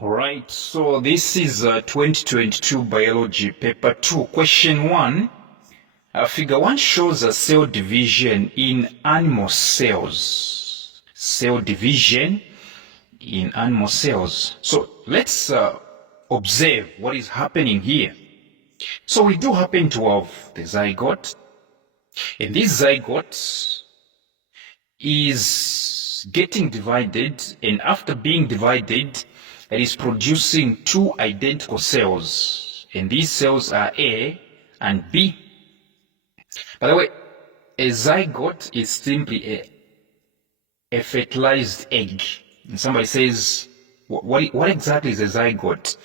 All right, so this is 2022 Biology Paper 2, Question 1. Figure 1 shows a cell division in animal cells. Cell division in animal cells. So let's observe what is happening here. So we do happen to have the zygote, and this zygote is getting divided, and after being divided, it is producing two identical cells, and these cells are A and B. By the way, a zygote is simply a fertilized egg. And somebody says, what exactly is a zygote?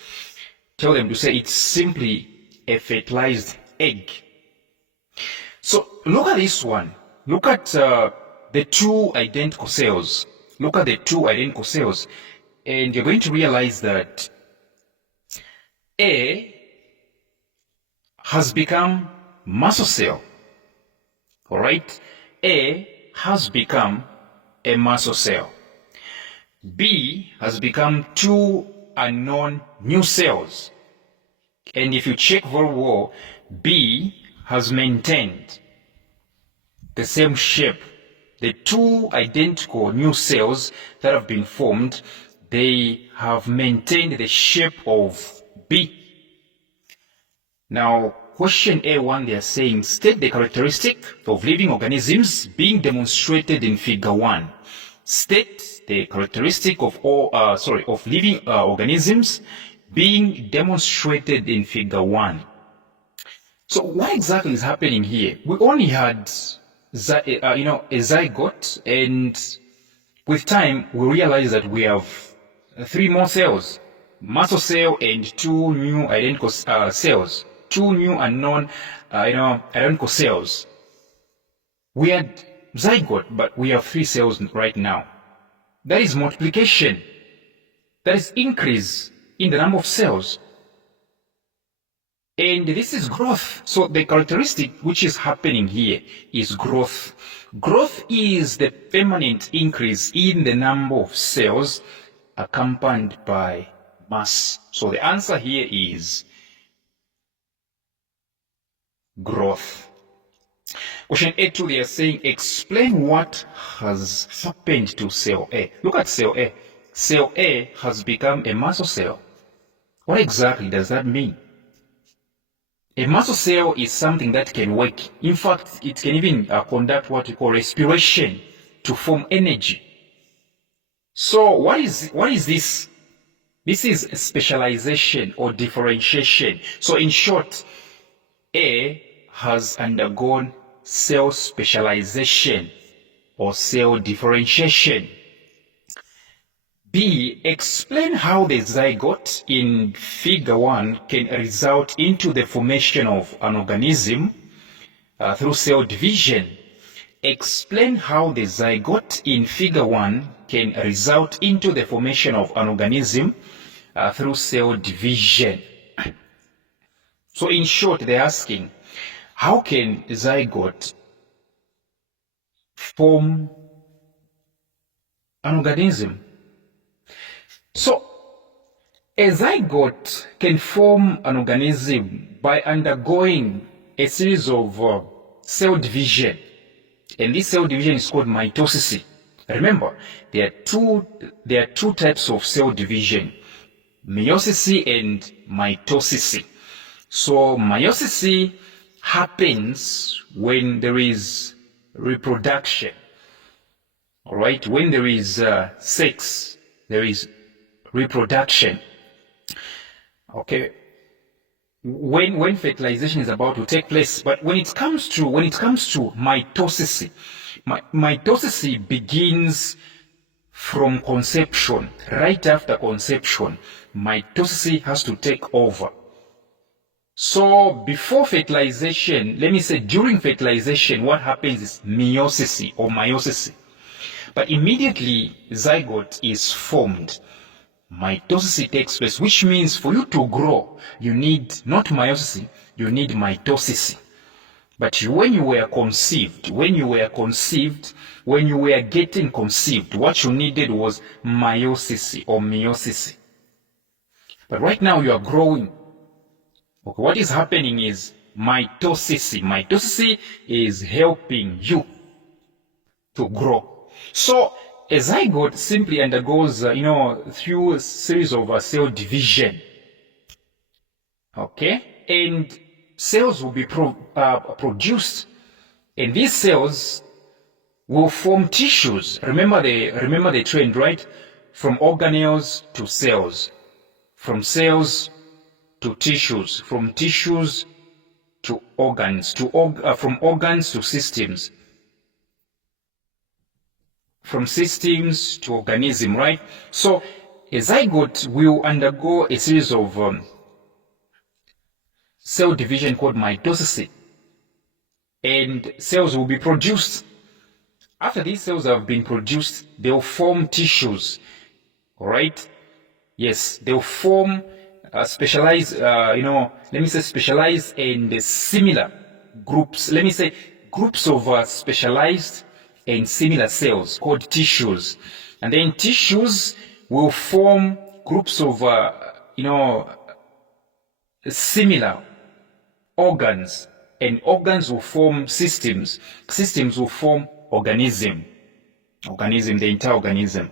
Tell them to say it's simply a fertilized egg. So look at this one. Look at the two identical cells. Look at the two identical cells. And you're going to realize that A has become muscle cell. All right? A has become a muscle cell. B has become two unknown new cells. And if you check very well, B has maintained the same shape. The two identical new cells that have been formed, they have maintained the shape of B. Now, question A1, they are saying, state the characteristic of living organisms being demonstrated in figure 1. State the characteristic of living organisms being demonstrated in figure 1. So what exactly is happening here? We only had a zygote, and with time we realize that we have three more cells, muscle cell and two new identical cells, two new unknown identical cells. We had zygote, but we have three cells right now. That is multiplication. That is increase in the number of cells. And this is growth. So the characteristic which is happening here is growth. Growth is the permanent increase in the number of cells accompanied by mass. So the answer here is growth. Question A2, they are saying, explain what has happened to cell A. Look at cell A. Cell A has become a muscle cell. What exactly does that mean? A muscle cell is something that can work. In fact, it can even conduct what we call respiration to form energy. So what is this? This is specialization or differentiation. So in short, A has undergone cell specialization or cell differentiation. B, explain how the zygote in figure 1 can result into the formation of an organism through cell division. Explain how the zygote in figure 1 can result into the formation of an organism through cell division. So in short, they're asking, how can zygote form an organism? So, a zygote can form an organism by undergoing a series of cell division. And this cell division is called mitosis. Remember, there are two types of cell division, meiosis and mitosis. So, meiosis happens when there is reproduction. All right, when there is sex, there is reproduction. Okay, when fertilization is about to take place. But when it comes to mitosis, mitosis begins from conception. Right after conception, mitosis has to take over. So before fertilization, let me say during fertilization, what happens is meiosis or meiosis. But immediately zygote is formed, mitosis takes place, which means for you to grow, you need not meiosis, you need mitosis. But when you were conceived, when you were getting conceived, what you needed was meiosis or meiosis. But right now you are growing. Okay, what is happening is mitosis. Mitosis is helping you to grow. So a zygote simply undergoes, through a series of cell division. Okay, and cells will be produced, and these cells will form tissues. Remember the trend, right? From organelles to cells, from cells to tissues, from tissues to organs, from organs to systems, from systems to organism, right? So a zygote will undergo a series of cell division called mitosis, and cells will be produced. After these cells have been produced, they'll form tissues, all right? Yes, they'll form specialized, specialized and similar groups. Let me say groups of specialized and similar cells called tissues. And then tissues will form groups of, similar organs, and organs will form systems. Systems will form organism, the entire organism.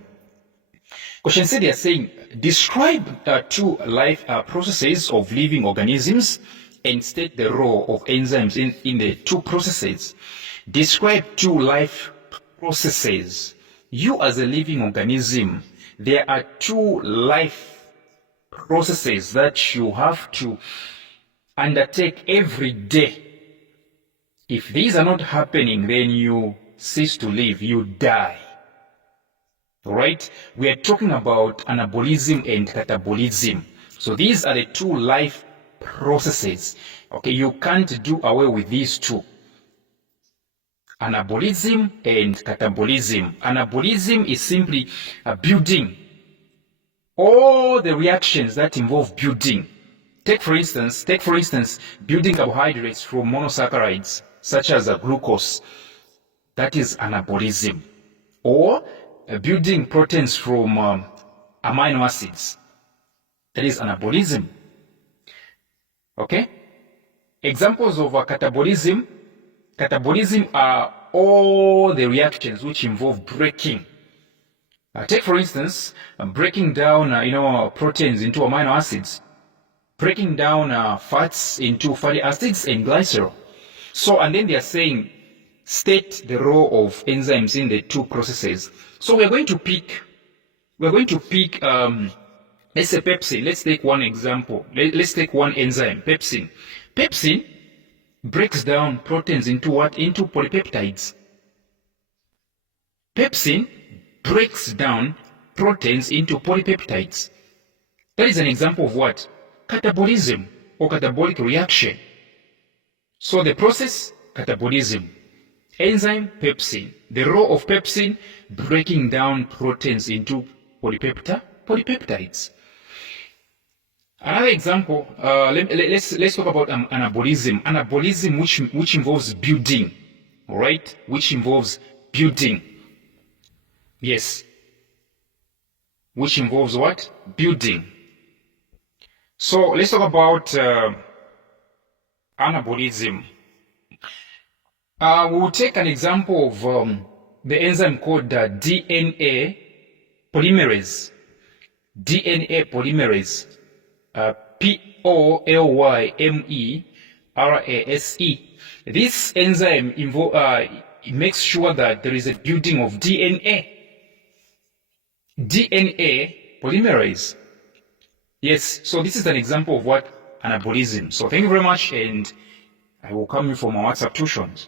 Question C, they are saying, describe two life processes of living organisms and state the role of enzymes in the two processes. Describe two life processes. You as a living organism, there are two life processes that you have to undertake every day. If these are not happening, then you cease to live, you die. Right? We are talking about anabolism and catabolism. So these are the two life processes. Okay, you can't do away with these two. Anabolism and catabolism. Anabolism is simply building. All the reactions that involve building. Take for instance, building carbohydrates from monosaccharides, such as glucose. That is anabolism. Or building proteins from amino acids. That is anabolism. Okay? Examples of catabolism. Catabolism are all the reactions which involve breaking. Take for instance, breaking down proteins into amino acids, breaking down fats into fatty acids and glycerol. So, and then they are saying, state the role of enzymes in the two processes. So we're going to pick, let's say pepsin. Let's take one example. Let's take one enzyme, pepsin. Pepsin breaks down proteins into what? Into polypeptides. Pepsin breaks down proteins into polypeptides. That is an example of what? Catabolism or catabolic reaction. So the process, catabolism. Enzyme, pepsin. The role of pepsin, breaking down proteins into polypeptides. Another example, let's talk about anabolism. Anabolism, which involves building, right? Which involves building. Yes. Which involves what? Building. So let's talk about anabolism. We will take an example of the enzyme called DNA polymerase. DNA polymerase. Polymerase. This enzyme makes sure that there is a building of DNA. DNA polymerase. Yes, so this is an example of what? Anabolism. So thank you very much, and I will come in for my WhatsApp tuitions.